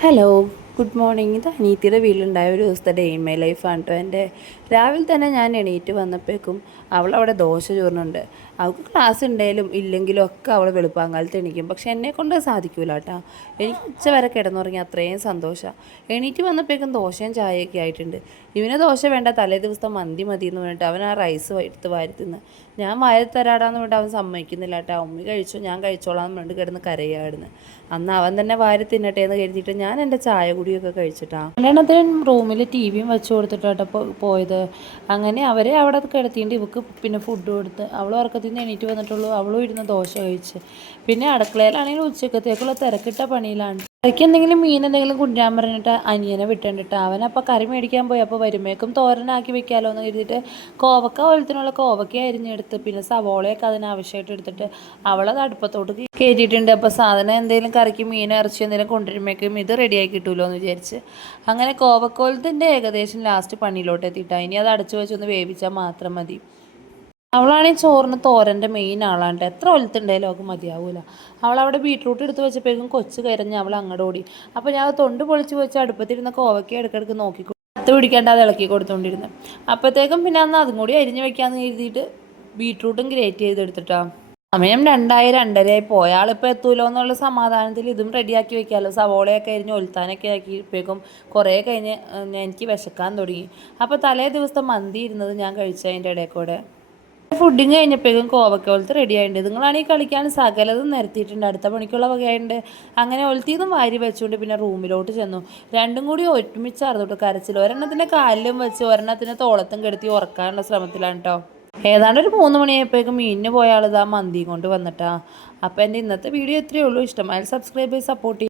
Hello. Good morning. ഇത് അനീത്തിയുടെ വീട്ടിലുണ്ടായ ഒരു ദിവസത്തെ ഡേ ഇൻ മൈ ലൈഫാണ് കേട്ടോ എന്റെ രാവിലെ തന്നെ ഞാൻ എണീറ്റ് വന്നപ്പോഴേക്കും അവൾ അവിടെ ദോശ ചോറിനുണ്ട്. അവൾക്ക് ക്ലാസ് ഉണ്ടെങ്കിലും ഇല്ലെങ്കിലും ഒക്കെ അവൾ വെളുപ്പാങ്കാലത്ത് എണീക്കും. പക്ഷെ എന്നെ കൊണ്ട് സാധിക്കൂല കേട്ടോ എനിക്ക് ഉച്ച വരെ കിടന്നുറങ്ങി അത്രയും സന്തോഷമാണ് എണീറ്റ് വന്നപ്പോഴേക്കും ദോശയും ചായയൊക്കെ ആയിട്ടുണ്ട്. ഇവന് ദോശ വേണ്ട തലേ ദിവസത്തെ മന്തി മതി എന്ന് പറഞ്ഞിട്ട് അവൻ ആ റൈസ് എടുത്ത് വാരി തിന്ന്. ഞാൻ വാരി തരാടാന്ന് പറഞ്ഞിട്ട് അവൻ സമ്മതിക്കുന്നില്ല കേട്ടോ ഉമ്മി കഴിച്ചു ഞാൻ കഴിച്ചോളാം എന്ന് പറഞ്ഞിട്ട് കിടന്ന് കരയായിരുന്നു അന്ന് അവൻ തന്നെ വാരി തിന്നട്ടെ എന്ന് കരുതിയിട്ട് ഞാൻ എന്റെ ചായ കുടിയൊക്കെ കഴിച്ചിട്ടാ? കല്യാണത്തിന് റൂമിൽ ടി വിയും വെച്ച് കൊടുത്തിട്ടാട്ടോ പോയത്. അങ്ങനെ അവരെ അവിടെ കിടത്തിയിട്ട് ഇവക്ക് പിന്നെ ഫുഡ് കൊടുത്ത്. അവൾ ഉറക്കത്തിൽ നിന്ന് എണീറ്റ് വന്നിട്ടുള്ളൂ. അവളും ഇരുന്ന് ദോശ കഴിച്ച്. പിന്നെ അടുക്കളയിലാണെങ്കിൽ ഉച്ചക്കത്തേക്കുള്ള തിരക്കിട്ട പണിയിലാണ്. കറിക്ക് എന്തെങ്കിലും മീൻ എന്തെങ്കിലും കൊണ്ടുവരാൻ പറഞ്ഞിട്ട് അനിയനെ വിട്ടിട്ട് അവൻ അപ്പോൾ കറി മേടിക്കാൻ പോയി. അപ്പോൾ വരുമ്പോഴേക്കും തോരനാക്കി വെക്കാമല്ലോ എന്ന് കരുതിയിട്ട് കോവക്ക പോലത്തിനുള്ള കോവക്ക അരിഞ്ഞെടുത്ത് പിന്നെ സവോളയൊക്കെ അതിനാവശ്യമായിട്ട് എടുത്തിട്ട് അവളത് അടുപ്പത്തോട്ട് കയറ്റിയിട്ടുണ്ട് അപ്പോൾ സാധനം എന്തെങ്കിലും കറിക്ക് മീൻ ഇറച്ചി എന്തെങ്കിലും കൊണ്ടുവരുമ്പോഴേക്കും ഇത് റെഡിയാക്കി കിട്ടുമല്ലോ എന്ന് വിചാരിച്ച്. അങ്ങനെ കോവക്കോലത്തിന്റെ ഏകദേശം ലാസ്റ്റ് പണിയിലോട്ട് എത്തിയിട്ടാണ് ഇനി അത് അടച്ചു വെച്ചൊന്ന് വേവിച്ചാൽ മാത്രം മതി. അവളാണെങ്കിൽ ചോറിന് തോരന്റെ മെയിൻ ആളാണ്ട്. എത്ര ഒലത്തുണ്ടായാലും അവൾക്ക് മതിയാവൂല. അവളവിടെ ബീട്രൂട്ട് എടുത്ത് വെച്ചപ്പോഴേക്കും കൊച്ചു കരഞ്ഞ് അവൾ അങ്ങോട്ട് ഓടി. അപ്പോൾ ഞാൻ തൊണ്ട് പൊളിച്ച് വെച്ച് അടുപ്പത്തിരുന്ന കോവയ്ക്ക് ഇടയ്ക്കിടയ്ക്ക് നോക്കി കത്ത് പിടിക്കാണ്ട് അത് ഇളക്കി കൊടുത്തുകൊണ്ടിരുന്നു അപ്പോഴത്തേക്കും പിന്നെ അന്ന് അതും കൂടി അരിഞ്ഞ് വെക്കാമെന്ന് കരുതിയിട്ട് ബീട്രൂട്ടും ഗ്രേറ്റ് ചെയ്തെടുത്തിട്ടാ സമയം രണ്ടായി രണ്ടരയായി. പോയ ആളിപ്പോൾ എത്തൂലോ എന്നുള്ള സമാധാനത്തിൽ ഇതും റെഡിയാക്കി വെക്കാമല്ലോ സവോളയൊക്കെ അരിഞ്ഞ് ഒലുത്താനൊക്കെ ആക്കിയപ്പോഴേക്കും കുറേ കഴിഞ്ഞ് എനിക്ക് വിശക്കാൻ തുടങ്ങി. അപ്പോൾ തലേ ദിവസത്തെ മന്തി ഇരുന്നത് ഞാൻ കഴിച്ചതിന്റെ ഇടയിൽ കൂടെ. ഫുഡിങ് കഴിഞ്ഞപ്പോഴേക്കും കോവക്ക ഒലത്ത് റെഡി ആയിട്ടുണ്ട്. നിങ്ങളാണെങ്കിൽ കളിക്കാൻ സകലതും നിരത്തിയിട്ടുണ്ട്. അടുത്ത പണിക്കുള്ള വകയായിട്ടുണ്ട് അങ്ങനെ ഒലത്തിയതും വാരി വെച്ചുകൊണ്ട് പിന്നെ റൂമിലോട്ട് ചെന്നു. രണ്ടും കൂടി ഒരുമിച്ചായിരുന്നു കേട്ടോ കരച്ചിൽ ഒരെണ്ണത്തിന്റെ കാലിലും വെച്ച് ഒരെണ്ണത്തിന്റെ തോളത്തും കെടുത്തി ഉറക്കാനുള്ള ശ്രമത്തിലാണ് കേട്ടോ ഏതാണ്ട് ഒരു മൂന്ന് മണിയായപ്പോഴേക്കും മീനിന് പോയ ആൾ ഇതാ മന്തി കൊണ്ട് വന്നിട്ടാ. അപ്പോൾ എന്റെ ഇന്നത്തെ വീഡിയോ ഇത്രയേ ഉള്ളൂ. ഇഷ്ടമായാൽ സബ്സ്ക്രൈബ് ചെയ്ത് സപ്പോർട്ട്